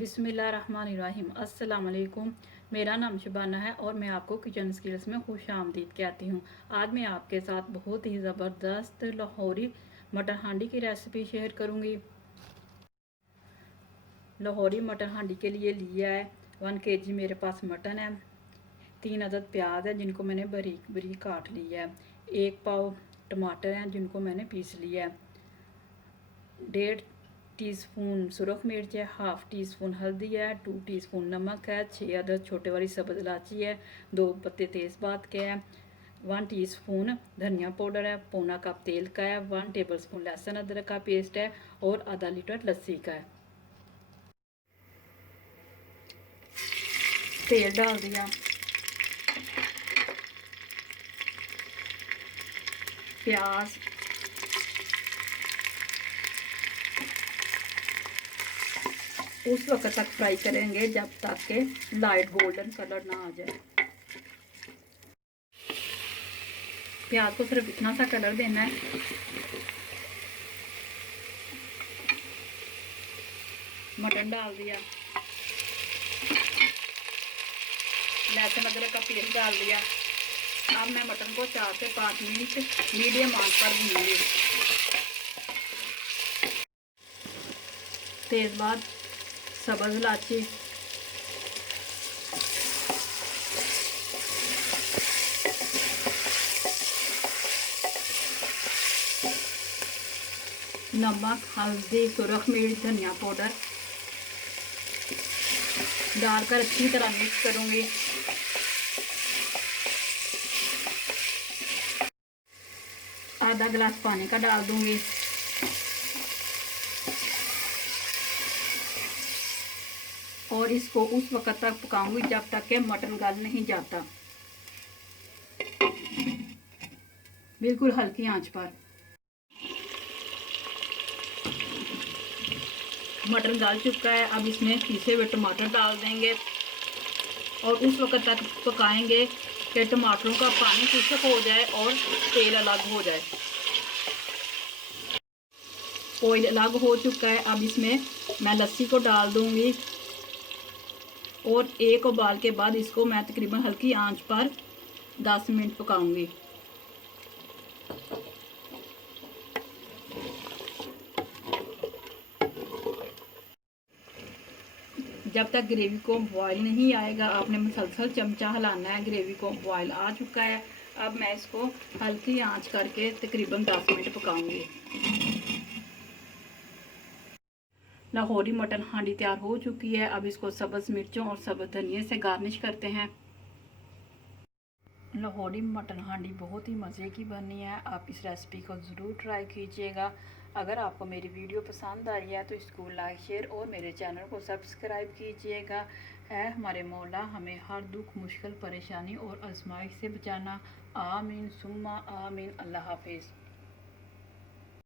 बिस्मिल्लाहिर्रहमानिर्रहीम। अस्सलाम वालेकुम। मेरा नाम शबाना है और मैं आपको किचन स्किल्स में खुश आमदीद कहती हूँ। आज मैं आपके साथ बहुत ही ज़बरदस्त लाहौरी मटर हांडी की रेसिपी शेयर करूँगी। लाहौरी मटर हांडी के लिए लिया है 1 kg मेरे पास मटन है, 3 अदद प्याज है जिनको मैंने बारीक बारीक काट लिया है, 1 पाव टमाटर हैं जिनको मैंने पीस लिया है, 1.5 टीस्पून सुरख मिर्च है, 1/2 टीस्पून हल्दी है, 2 टीस्पून नमक है, 6 अदद छोटे वाली सब्ज़ इलायची है, 2 पत्ते तेज़पात के हैं, 1 टीस्पून धनिया पाउडर है, पौना कप तेल का है, 1 टेबलस्पून लहसुन अदरक का पेस्ट है और आधा लीटर लस्सी का है। तेल डाल दिया, प्याज, उस वक्त तक फ्राई करेंगे जब तक के लाइट गोल्डन कलर ना आ जाए। प्याज को सिर्फ इतना सा कलर देना है। मटन डाल दिया, लहसुन अदरक का पेस्ट डाल दिया। अब मैं मटन को 4 से 5 मिनट मीडियम आंच पर भूनूंगी। तेज़पात, सब्ज़ इलायची, नमक, हल्दी, सुरख मिर्च, धनिया पाउडर डालकर अच्छी तरह मिक्स करूंगी। आधा गिलास पानी का डाल दूंगी और इसको उस वक्त तक पकाऊंगी जब तक कि मटन गल नहीं जाता, बिल्कुल हल्की आंच पर। मटन गल चुका है, अब इसमें पीसे हुए टमाटर डाल देंगे और उस वक्त तक पकाएंगे कि टमाटरों का पानी खुश्क हो जाए और तेल अलग हो जाए। ऑयल अलग हो चुका है, अब इसमें मैं लस्सी को डाल दूंगी और एक उबाल के बाद इसको मैं तकरीबन हल्की आंच पर 10 मिनट पकाऊंगी। जब तक ग्रेवी को बॉयल नहीं आएगा आपने मुसलसल चमचा हिलाना है। ग्रेवी को बॉयल आ चुका है, अब मैं इसको हल्की आंच करके तकरीबन 10 मिनट पकाऊंगी। लाहौरी मटन हांडी तैयार हो चुकी है। अब इसको सब्ज़ मिर्चों और सब्ज़ धनिए से गार्निश करते हैं। लाहौरी मटन हांडी बहुत ही मज़े की बनी है, आप इस रेसिपी को ज़रूर ट्राई कीजिएगा। अगर आपको मेरी वीडियो पसंद आई है तो इसको लाइक शेयर और मेरे चैनल को सब्सक्राइब कीजिएगा। है हमारे मौला हमें हर दुख मुश्किल परेशानी और आजमाइश से बचाना। आमीन सुम्मा आमीन। अल्लाह हाफिज़।